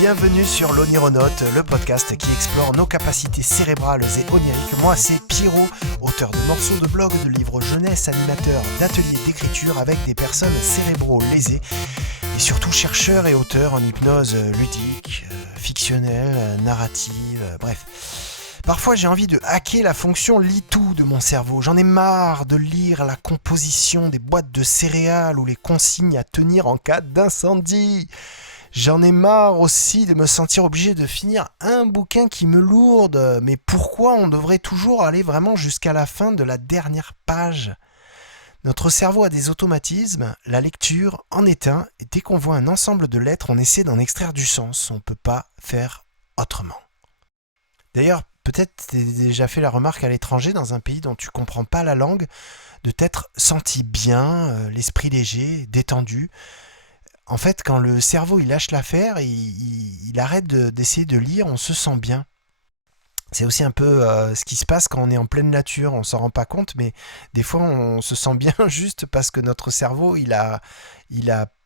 Bienvenue sur l'Onironaute, le podcast qui explore nos capacités cérébrales et oniriques. Moi, c'est Pierrot, auteur de morceaux de blog, de livres jeunesse, animateur d'ateliers d'écriture avec des personnes cérébraux lésées et surtout chercheur et auteur en hypnose ludique, fictionnelle, narrative, bref. Parfois, j'ai envie de hacker la fonction lis tout de mon cerveau. J'en ai marre de lire la composition des boîtes de céréales ou les consignes à tenir en cas d'incendie. J'en ai marre aussi de me sentir obligé de finir un bouquin qui me lourde. Mais pourquoi on devrait toujours aller vraiment jusqu'à la fin de la dernière page ? Notre cerveau a des automatismes, la lecture en est un, et dès qu'on voit un ensemble de lettres, on essaie d'en extraire du sens. On ne peut pas faire autrement. D'ailleurs, peut-être tu as déjà fait la remarque à l'étranger, dans un pays dont tu ne comprends pas la langue, de t'être senti bien, l'esprit léger, détendu. En fait, quand le cerveau il lâche l'affaire, il arrête d'essayer de lire, on se sent bien. C'est aussi un peu ce qui se passe quand on est en pleine nature, on s'en rend pas compte, mais des fois on se sent bien juste parce que notre cerveau il a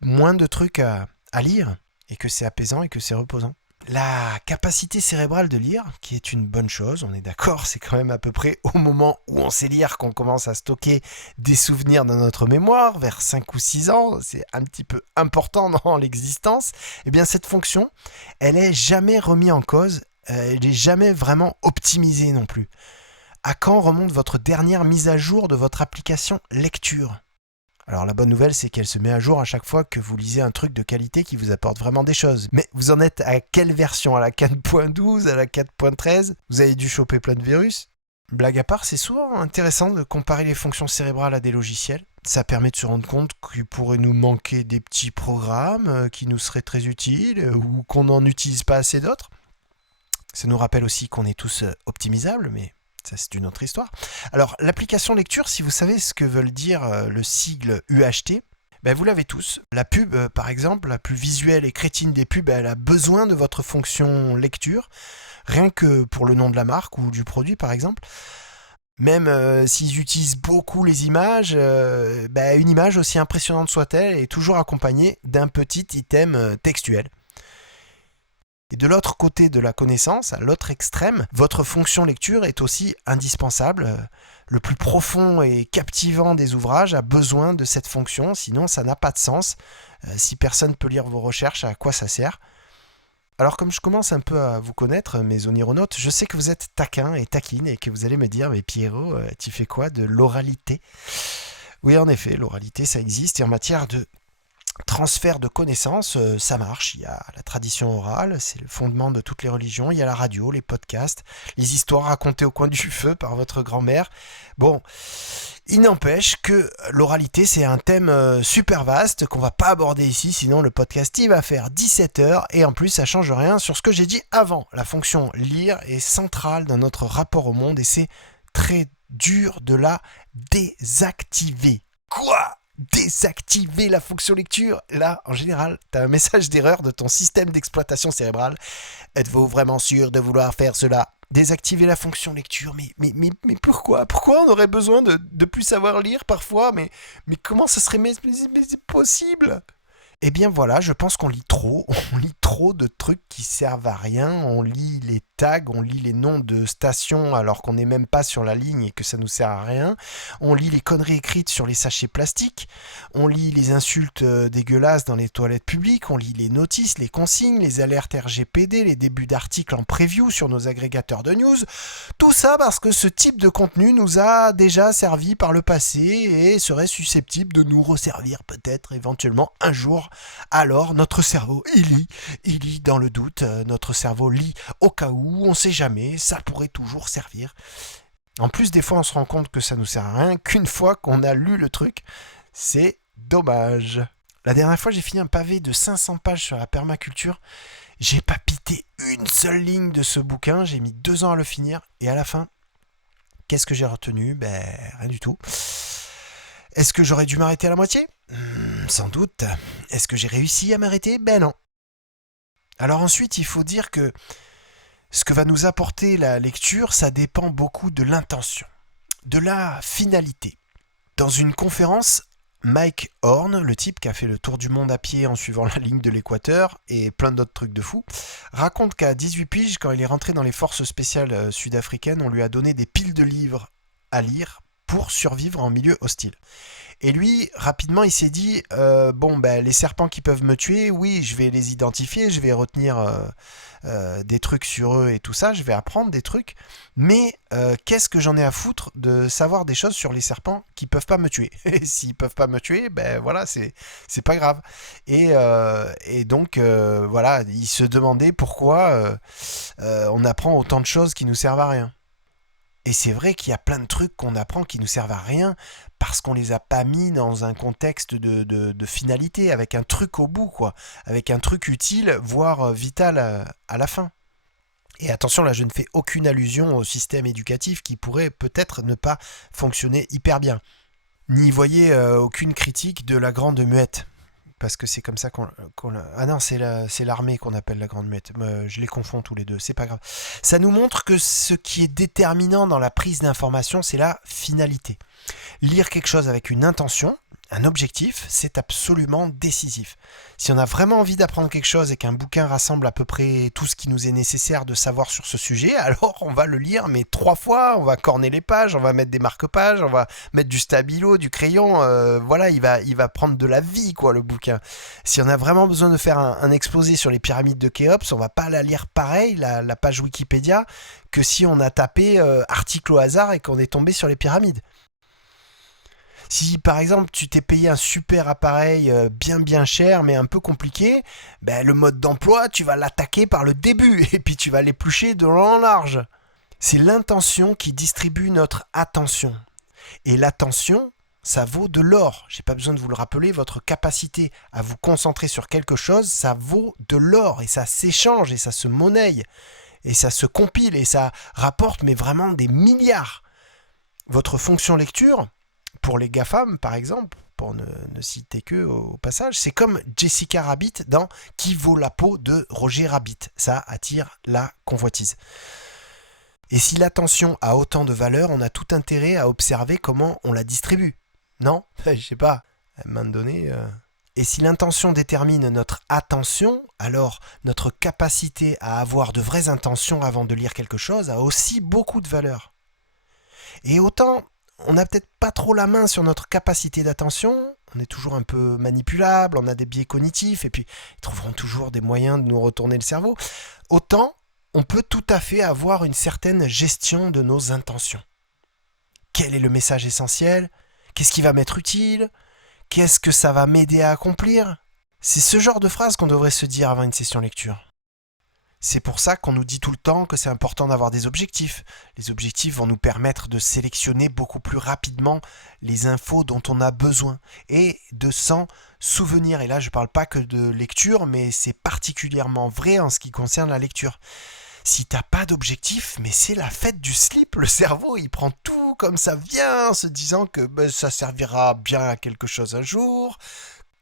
moins de trucs à lire et que c'est apaisant et que c'est reposant. La capacité cérébrale de lire, qui est une bonne chose, on est d'accord, c'est quand même à peu près au moment où on sait lire qu'on commence à stocker des souvenirs dans notre mémoire, vers 5 ou 6 ans, c'est un petit peu important dans l'existence. Eh bien cette fonction, elle est jamais remise en cause, elle n'est jamais vraiment optimisée non plus. À quand remonte votre dernière mise à jour de votre application lecture ? Alors la bonne nouvelle, c'est qu'elle se met à jour à chaque fois que vous lisez un truc de qualité qui vous apporte vraiment des choses. Mais vous en êtes à quelle version ? À la 4.12 ? À la 4.13 ? Vous avez dû choper plein de virus ? Blague à part, c'est souvent intéressant de comparer les fonctions cérébrales à des logiciels. Ça permet de se rendre compte qu'il pourrait nous manquer des petits programmes qui nous seraient très utiles ou qu'on n'en utilise pas assez d'autres. Ça nous rappelle aussi qu'on est tous optimisables, mais ça, c'est une autre histoire. Alors, l'application lecture, si vous savez ce que veut dire le sigle UHT, ben vous l'avez tous. La pub, par exemple, la plus visuelle et crétine des pubs, elle a besoin de votre fonction lecture, rien que pour le nom de la marque ou du produit, par exemple. Même s'ils utilisent beaucoup les images, une image, aussi impressionnante soit-elle, est toujours accompagnée d'un petit item textuel. Et de l'autre côté de la connaissance, à l'autre extrême, votre fonction lecture est aussi indispensable. Le plus profond et captivant des ouvrages a besoin de cette fonction, sinon ça n'a pas de sens. Si personne peut lire vos recherches, à quoi ça sert ? Alors comme je commence un peu à vous connaître, mes onironautes, je sais que vous êtes taquins et taquines et que vous allez me dire « Mais Pierrot, tu fais quoi de l'oralité ?» Oui, en effet, l'oralité, ça existe et en matière de transfert de connaissances, ça marche. Il y a la tradition orale, c'est le fondement de toutes les religions. Il y a la radio, les podcasts, les histoires racontées au coin du feu par votre grand-mère. Bon, il n'empêche que l'oralité, c'est un thème super vaste qu'on va pas aborder ici, sinon le podcast il va faire 17 heures et en plus ça change rien sur ce que j'ai dit avant. La fonction lire est centrale dans notre rapport au monde et c'est très dur de la désactiver. Quoi ? Désactiver la fonction lecture. Là, en général, tu as un message d'erreur de ton système d'exploitation cérébrale. Êtes-vous vraiment sûr de vouloir faire cela ? Désactiver la fonction lecture, mais pourquoi ? Pourquoi on aurait besoin de plus savoir lire parfois ? Mais comment ça serait mais c'est possible ? Eh bien voilà, je pense qu'on lit trop de trucs qui servent à rien, on lit les tags, on lit les noms de stations alors qu'on n'est même pas sur la ligne et que ça nous sert à rien, on lit les conneries écrites sur les sachets plastiques, on lit les insultes dégueulasses dans les toilettes publiques, on lit les notices, les consignes, les alertes RGPD, les débuts d'articles en preview sur nos agrégateurs de news, tout ça parce que ce type de contenu nous a déjà servi par le passé et serait susceptible de nous resservir peut-être éventuellement un jour. Alors notre cerveau, il lit dans le doute, notre cerveau lit au cas où, on sait jamais, ça pourrait toujours servir. En plus, des fois on se rend compte que ça nous sert à rien, qu'une fois qu'on a lu le truc, c'est dommage. La dernière fois j'ai fini un pavé de 500 pages sur la permaculture, j'ai pas pité une seule ligne de ce bouquin, j'ai mis 2 ans à le finir, et à la fin, qu'est-ce que j'ai retenu ? Rien du tout. Est-ce que j'aurais dû m'arrêter à la moitié ? Sans doute. Est-ce que j'ai réussi à m'arrêter ? Non. Alors ensuite, il faut dire que ce que va nous apporter la lecture, ça dépend beaucoup de l'intention, de la finalité. Dans une conférence, Mike Horn, le type qui a fait le tour du monde à pied en suivant la ligne de l'équateur et plein d'autres trucs de fou, raconte qu'à 18 piges, quand il est rentré dans les forces spéciales sud-africaines, on lui a donné des piles de livres à lire pour survivre en milieu hostile. Et lui, rapidement, il s'est dit les serpents qui peuvent me tuer, oui, je vais les identifier, je vais retenir des trucs sur eux et tout ça, je vais apprendre des trucs, mais qu'est-ce que j'en ai à foutre de savoir des choses sur les serpents qui peuvent pas me tuer? Et s'ils peuvent pas me tuer, c'est pas grave. Et donc, il se demandait pourquoi on apprend autant de choses qui nous servent à rien. Et c'est vrai qu'il y a plein de trucs qu'on apprend qui nous servent à rien parce qu'on les a pas mis dans un contexte de finalité, avec un truc au bout, quoi, avec un truc utile, voire vital à la fin. Et attention, là, je ne fais aucune allusion au système éducatif qui pourrait peut-être ne pas fonctionner hyper bien. N'y voyez aucune critique de la Grande Muette. Parce que c'est comme ça qu'on Ah non, c'est l'armée qu'on appelle la Grande Muette. Je les confonds tous les deux, c'est pas grave. Ça nous montre que ce qui est déterminant dans la prise d'information, c'est la finalité. Lire quelque chose avec une intention, un objectif, c'est absolument décisif. Si on a vraiment envie d'apprendre quelque chose et qu'un bouquin rassemble à peu près tout ce qui nous est nécessaire de savoir sur ce sujet, alors on va le lire, mais 3 fois, on va corner les pages, on va mettre des marque-pages, on va mettre du stabilo, du crayon, il va prendre de la vie, quoi, le bouquin. Si on a vraiment besoin de faire un exposé sur les pyramides de Khéops, on va pas la lire pareil, la page Wikipédia, que si on a tapé article au hasard et qu'on est tombé sur les pyramides. Si par exemple tu t'es payé un super appareil bien cher mais un peu compliqué, le mode d'emploi tu vas l'attaquer par le début et puis tu vas l'éplucher de long en large. C'est l'intention qui distribue notre attention. Et l'attention, ça vaut de l'or. J'ai pas besoin de vous le rappeler, votre capacité à vous concentrer sur quelque chose, ça vaut de l'or et ça s'échange et ça se monnaie et ça se compile et ça rapporte mais vraiment des milliards. Votre fonction lecture, pour les GAFAM, par exemple, pour ne citer que au passage, c'est comme Jessica Rabbit dans Qui vaut la peau de Roger Rabbit. Ça attire la convoitise. Et si l'attention a autant de valeur, on a tout intérêt à observer comment on la distribue. Non ? Je sais pas. À un moment donné... Et si l'intention détermine notre attention, alors notre capacité à avoir de vraies intentions avant de lire quelque chose a aussi beaucoup de valeur. Et autant... on n'a peut-être pas trop la main sur notre capacité d'attention, on est toujours un peu manipulable, on a des biais cognitifs, et puis ils trouveront toujours des moyens de nous retourner le cerveau. Autant, on peut tout à fait avoir une certaine gestion de nos intentions. Quel est le message essentiel ? Qu'est-ce qui va m'être utile ? Qu'est-ce que ça va m'aider à accomplir ? C'est ce genre de phrase qu'on devrait se dire avant une session lecture. C'est pour ça qu'on nous dit tout le temps que c'est important d'avoir des objectifs. Les objectifs vont nous permettre de sélectionner beaucoup plus rapidement les infos dont on a besoin et de s'en souvenir. Et là, je ne parle pas que de lecture, mais c'est particulièrement vrai en ce qui concerne la lecture. Si tu n'as pas d'objectif, mais c'est la fête du slip. Le cerveau, il prend tout comme ça vient, en se disant que ça servira bien à quelque chose un jour,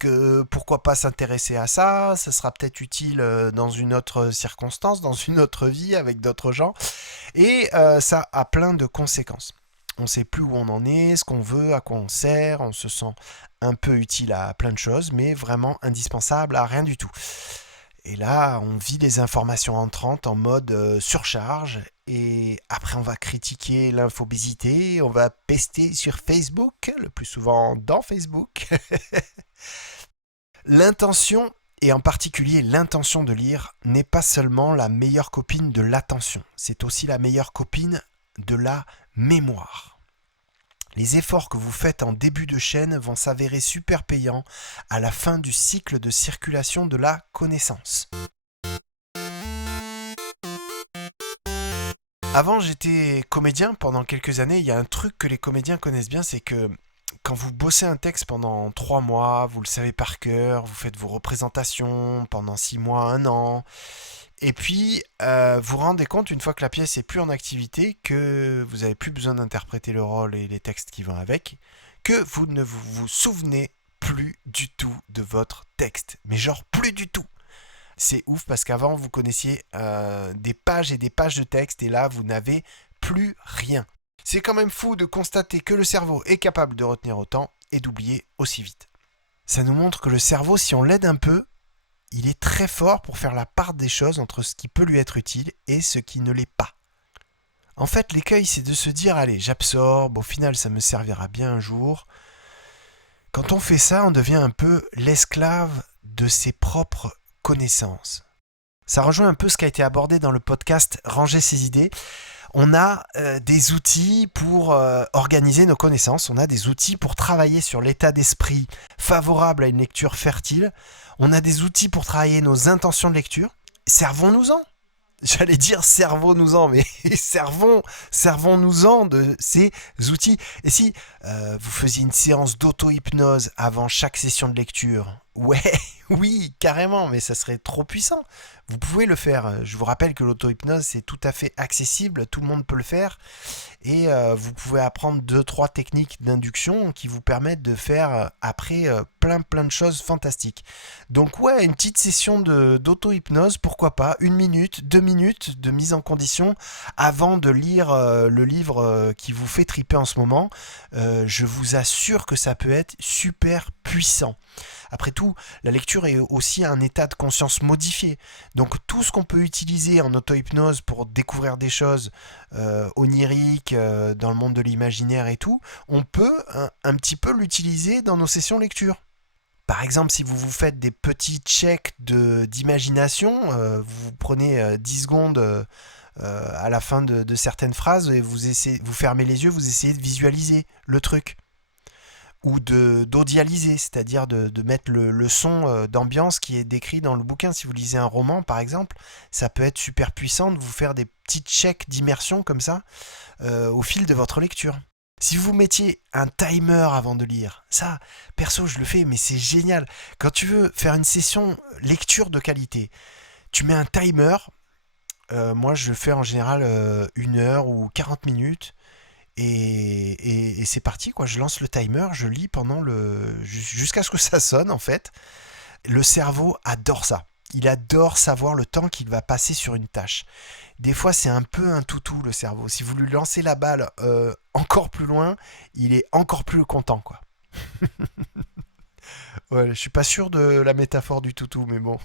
que pourquoi pas s'intéresser à ça, ça sera peut-être utile dans une autre circonstance, dans une autre vie, avec d'autres gens. Et ça a plein de conséquences. On ne sait plus où on en est, ce qu'on veut, à quoi on sert, on se sent un peu utile à plein de choses, mais vraiment indispensable à rien du tout. Et là, on vit les informations entrantes en mode surcharge, et après on va critiquer l'infobésité, on va pester sur Facebook, le plus souvent dans Facebook. L'intention, et en particulier l'intention de lire, n'est pas seulement la meilleure copine de l'attention, c'est aussi la meilleure copine de la mémoire. Les efforts que vous faites en début de chaîne vont s'avérer super payants à la fin du cycle de circulation de la connaissance. Avant, j'étais comédien pendant quelques années. Il y a un truc que les comédiens connaissent bien, c'est que quand vous bossez un texte pendant 3 mois, vous le savez par cœur, vous faites vos représentations pendant 6 mois, 1 an, et puis vous vous rendez compte, une fois que la pièce est plus en activité, que vous n'avez plus besoin d'interpréter le rôle et les textes qui vont avec, que vous ne vous souvenez plus du tout de votre texte. Mais genre plus du tout. C'est ouf parce qu'avant vous connaissiez des pages et des pages de texte et là vous n'avez plus rien. C'est quand même fou de constater que le cerveau est capable de retenir autant et d'oublier aussi vite. Ça nous montre que le cerveau, si on l'aide un peu, il est très fort pour faire la part des choses entre ce qui peut lui être utile et ce qui ne l'est pas. En fait, l'écueil, c'est de se dire, allez, j'absorbe, au final, ça me servira bien un jour. Quand on fait ça, on devient un peu l'esclave de ses propres connaissances. Ça rejoint un peu ce qui a été abordé dans le podcast Ranger ses idées. On a des outils pour organiser nos connaissances, on a des outils pour travailler sur l'état d'esprit favorable à une lecture fertile, on a des outils pour travailler nos intentions de lecture. Servons-nous-en. J'allais dire servons-nous-en, mais servons-nous-en de ces outils. Et si vous faisiez une séance d'auto-hypnose avant chaque session de lecture, oui, carrément, mais ça serait trop puissant. Vous pouvez le faire. Je vous rappelle que l'auto-hypnose, c'est tout à fait accessible, tout le monde peut le faire. Et vous pouvez apprendre 2-3 techniques d'induction qui vous permettent de faire après plein de choses fantastiques. Donc une petite session d'auto-hypnose, pourquoi pas, 1 minute, 2 minutes de mise en condition avant de lire le livre qui vous fait triper en ce moment. Je vous assure que ça peut être super puissant. Après tout, la lecture est aussi un état de conscience modifié. Donc tout ce qu'on peut utiliser en auto-hypnose pour découvrir des choses oniriques, dans le monde de l'imaginaire et tout, on peut un petit peu l'utiliser dans nos sessions lecture. Par exemple, si vous vous faites des petits checks d'imagination, vous prenez 10 secondes à la fin de certaines phrases et vous fermez les yeux, vous essayez de visualiser le truc. Ou d'audialiser, c'est-à-dire de mettre le son d'ambiance qui est décrit dans le bouquin. Si vous lisez un roman, par exemple, ça peut être super puissant de vous faire des petits checks d'immersion comme ça au fil de votre lecture. Si vous mettiez un timer avant de lire, ça, perso, je le fais, mais c'est génial. Quand tu veux faire une session lecture de qualité, tu mets un timer. Moi, je le fais en général 1 heure ou 40 minutes. Et c'est parti, quoi. Je lance le timer, je lis jusqu'à ce que ça sonne, en fait. Le cerveau adore ça. Il adore savoir le temps qu'il va passer sur une tâche. Des fois, c'est un peu un toutou, le cerveau. Si vous lui lancez la balle encore plus loin, il est encore plus content, quoi. Je suis pas sûr de la métaphore du toutou, mais bon.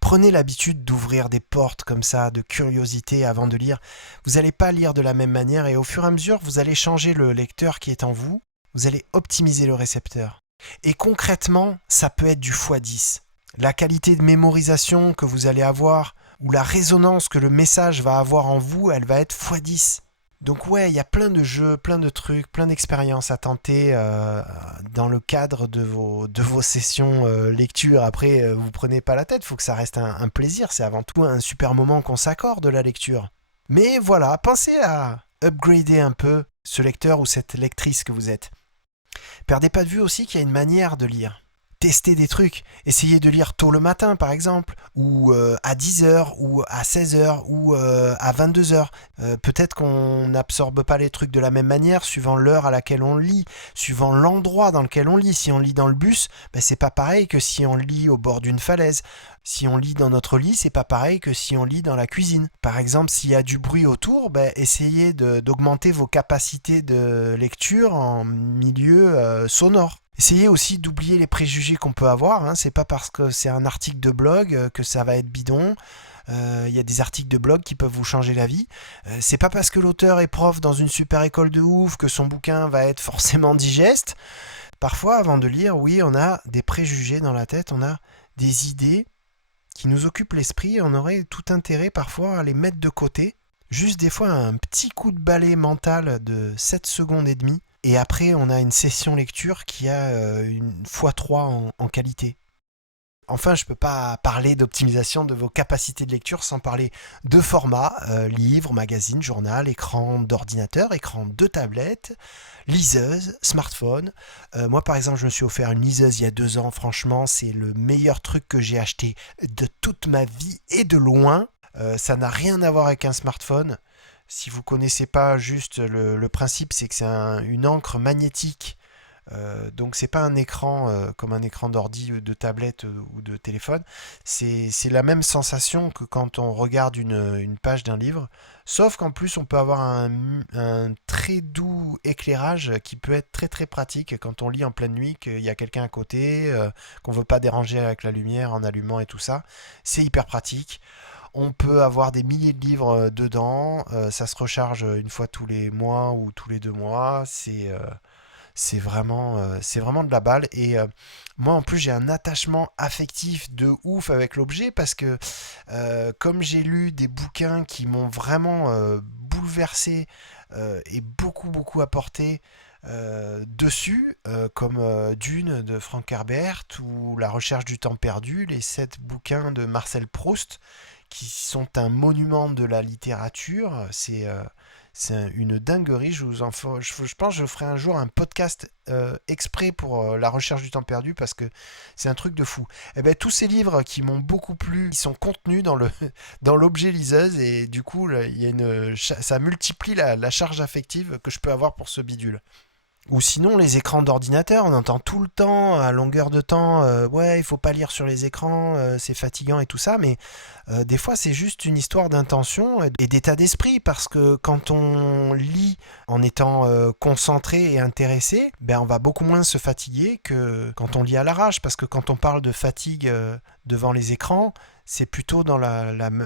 Prenez l'habitude d'ouvrir des portes comme ça, de curiosité avant de lire. Vous n'allez pas lire de la même manière et au fur et à mesure, vous allez changer le lecteur qui est en vous. Vous allez optimiser le récepteur. Et concrètement, ça peut être du x10. La qualité de mémorisation que vous allez avoir ou la résonance que le message va avoir en vous, elle va être x10. Donc il y a plein de jeux, plein de trucs, plein d'expériences à tenter dans le cadre de vos sessions lecture. Après, vous prenez pas la tête, il faut que ça reste un plaisir. C'est avant tout un super moment qu'on s'accorde, la lecture. Mais voilà, pensez à upgrader un peu ce lecteur ou cette lectrice que vous êtes. Perdez pas de vue aussi qu'il y a une manière de lire. Testez des trucs, essayez de lire tôt le matin par exemple, ou à 10h, ou à 16h, ou à 22h. Peut-être qu'on n'absorbe pas les trucs de la même manière suivant l'heure à laquelle on lit, suivant l'endroit dans lequel on lit. Si on lit dans le bus, c'est pas pareil que si on lit au bord d'une falaise. Si on lit dans notre lit, c'est pas pareil que si on lit dans la cuisine. Par exemple, s'il y a du bruit autour, essayez d'augmenter vos capacités de lecture en milieu sonore. Essayez aussi d'oublier les préjugés qu'on peut avoir. C'est pas parce que c'est un article de blog que ça va être bidon. Il y a des articles de blog qui peuvent vous changer la vie. C'est pas parce que l'auteur est prof dans une super école de ouf que son bouquin va être forcément digeste. Parfois, avant de lire, on a des préjugés dans la tête, on a des idées qui nous occupent l'esprit et on aurait tout intérêt parfois à les mettre de côté. Juste des fois un petit coup de balai mental de 7 secondes et demie. Et après, on a une session lecture qui a une x3 en qualité. Enfin, je ne peux pas parler d'optimisation de vos capacités de lecture sans parler de format, livre, magazine, journal, écran d'ordinateur, écran de tablette, liseuse, smartphone. Moi, par exemple, je me suis offert une liseuse il y a 2 ans. Franchement, c'est le meilleur truc que j'ai acheté de toute ma vie et de loin. Ça n'a rien à voir avec un smartphone. Si vous ne connaissez pas juste le principe, c'est que c'est une encre magnétique Donc c'est pas un écran comme un écran d'ordi, de tablette ou de téléphone. C'est la même sensation que quand on regarde une page d'un livre, sauf qu'en plus on peut avoir un très doux éclairage qui peut être très très pratique quand on lit en pleine nuit, qu'il y a quelqu'un à côté, qu'on veut pas déranger avec la lumière en allumant et tout ça. C'est hyper pratique. On peut avoir des milliers de livres dedans, ça se recharge une fois tous les mois ou tous les 2 mois. C'est vraiment de la balle. Et moi, en plus, j'ai un attachement affectif de ouf avec l'objet parce que comme j'ai lu des bouquins qui m'ont vraiment bouleversé et beaucoup apporté dessus, comme Dune de Frank Herbert ou La recherche du temps perdu, les 7 bouquins de Marcel Proust, qui sont un monument de la littérature. C'est une dinguerie. Je pense que je ferai un jour un podcast exprès pour La recherche du temps perdu parce que c'est un truc de fou. Et ben, tous ces livres qui m'ont beaucoup plu, ils sont contenus dans l'objet liseuse et du coup, là, ça multiplie la charge affective que je peux avoir pour ce bidule. Ou sinon, les écrans d'ordinateur, on entend tout le temps, à longueur de temps, ouais, il faut pas lire sur les écrans, c'est fatigant et tout ça, mais des fois, c'est juste une histoire d'intention et d'état d'esprit, parce que quand on lit en étant concentré et intéressé, ben, on va beaucoup moins se fatiguer que quand on lit à l'arrache, parce que quand on parle de fatigue devant les écrans, c'est plutôt dans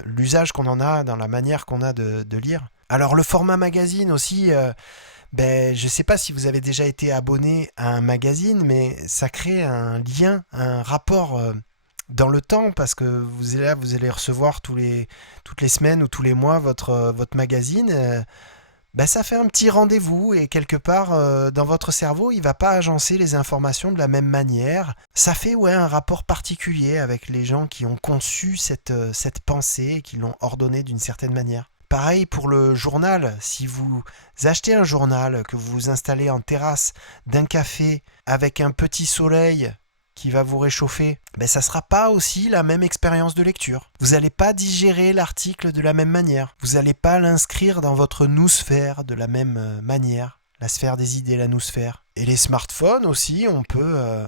l'usage qu'on en a, dans la manière qu'on a de lire. Alors, le format magazine aussi... Ben, je ne sais pas si vous avez déjà été abonné à un magazine, mais ça crée un lien, un rapport dans le temps, parce que vous allez recevoir toutes les semaines ou tous les mois votre magazine. Ben, ça fait un petit rendez-vous et quelque part dans votre cerveau, il ne va pas agencer les informations de la même manière. Ça fait un rapport particulier avec les gens qui ont conçu cette pensée, qui l'ont ordonnée d'une certaine manière. Pareil pour le journal, si vous achetez un journal, que vous vous installez en terrasse d'un café avec un petit soleil qui va vous réchauffer, ben ça ne sera pas aussi la même expérience de lecture. Vous n'allez pas digérer l'article de la même manière. Vous n'allez pas l'inscrire dans votre noosphère de la même manière. La sphère des idées, la noosphère. Et les smartphones aussi, on peut...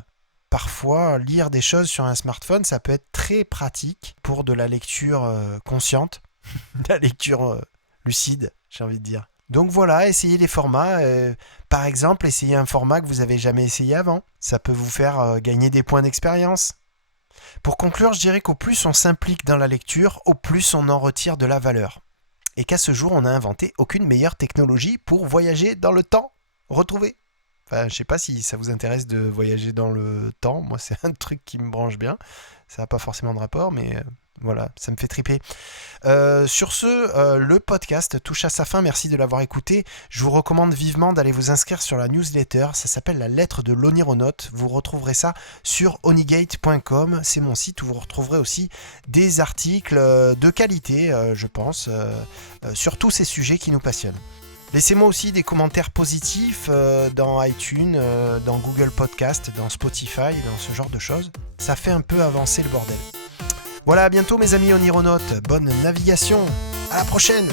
parfois, lire des choses sur un smartphone, ça peut être très pratique pour de la lecture consciente. La lecture lucide, j'ai envie de dire. Donc voilà, essayez les formats. Par exemple, essayez un format que vous n'avez jamais essayé avant. Ça peut vous faire gagner des points d'expérience. Pour conclure, je dirais qu'au plus on s'implique dans la lecture, au plus on en retire de la valeur. Et qu'à ce jour, on n'a inventé aucune meilleure technologie pour voyager dans le temps. Retrouver. Enfin, je sais pas si ça vous intéresse de voyager dans le temps. Moi, c'est un truc qui me branche bien. Ça n'a pas forcément de rapport, mais... voilà, ça me fait triper. Sur ce, le podcast touche à sa fin. Merci de l'avoir écouté. Je vous recommande vivement d'aller vous inscrire sur la newsletter. Ça s'appelle la lettre de l'Onironaute. Vous retrouverez ça sur onigate.com. C'est mon site où vous retrouverez aussi des articles de qualité, je pense, sur tous ces sujets qui nous passionnent. Laissez-moi aussi des commentaires positifs dans iTunes, dans Google Podcast, dans Spotify, dans ce genre de choses. Ça fait un peu avancer le bordel. Voilà, à bientôt mes amis onironautes, bonne navigation, à la prochaine!